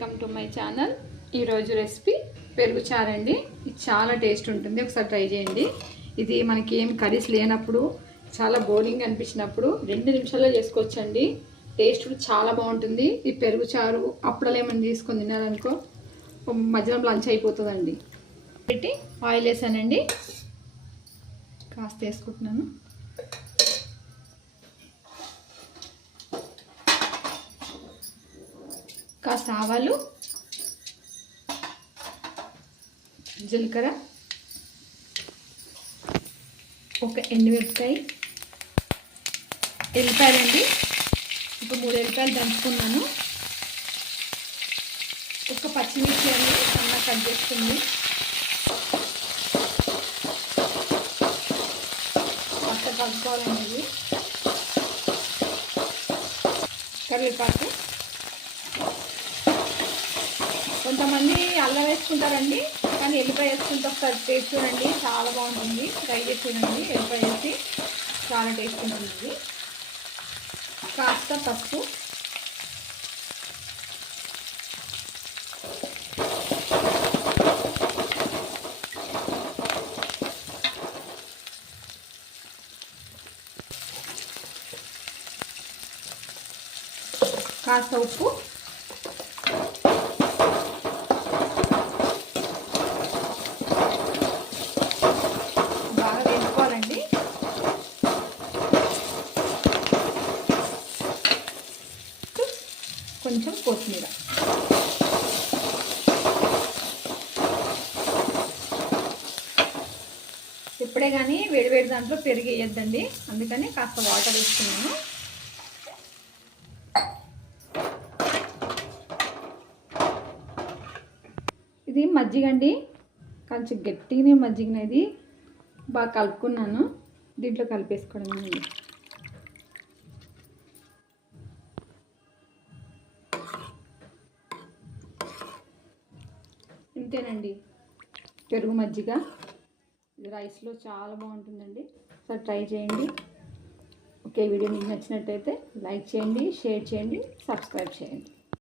Welcome to my channel. ఈరోజు recipe పెరుగు చారు అండి. ఇది చాలా టేస్ట్ ఉంటుంది, ఒకసారి ట్రై చేయండి. ఇది మనకి ఏం కర్రీస్ లేనప్పుడు, చాలా బోరింగ్ అనిపించినప్పుడు 2 నిమిషాల్లో చేసుకోవచ్చండి. టేస్ట్ చాలా బాగుంటుంది. ఈ పెరుగు చారు అప్పుడలో ఏమైనా తీసుకొని తినాలనుకో మధ్యాహ్నం లంచ్ అయిపోతుందండి. పెట్టి ఆయిల్ వేసానండి, కాస్త వేసుకుంటున్నాను. కాస్త ఆవాలు, జీలకర్ర, ఒక ఎండుమిరపకాయ, ఎల్లిపాయలండి. ఇప్పుడు 3 ఎల్లిపాయలు దంచుకున్నాను. ఒక పచ్చిమిర్చి అండి సన్నగా కట్ చేసుకుంది. కాస్త కలుపుకోవాలండి. కరివేపాకు, కొంతమంది అల్లం వేసుకుంటారండి, కానీ ఎల్లిపాయ వేసుకుంటే ఒకసారి టేస్ట్ చూడండి, చాలా బాగుంటుంది. ట్రై చేసి చూడండి. ఎల్లిపాయ వేసి చాలా టేస్ట్ ఉంటుంది. కాస్త పసుపు, కాస్త ఉప్పు, బాగా వేసుకోవాలండి. కొంచెం కొత్తిమీర, ఇప్పుడే కానీ వేడివేడి దాంట్లో పెరుగు వేయద్దండి, అందుకని కాస్త వాటర్ వేసుకున్నాను. ఇది మజ్జిగ అండి, కొంచెం గట్టిగానే మజ్జిగనేది బాగా కలుపుకున్నాను. దీంట్లో కలిపేసుకోవడం అండి. ఇంతేనండి పెరుగు మజ్జిగ. ఇది రైస్లో చాలా బాగుంటుందండి. ఒకసారి ట్రై చేయండి. ఓకే, వీడియో మీకు నచ్చినట్టయితే లైక్ చేయండి, షేర్ చేయండి, సబ్స్క్రైబ్ చేయండి.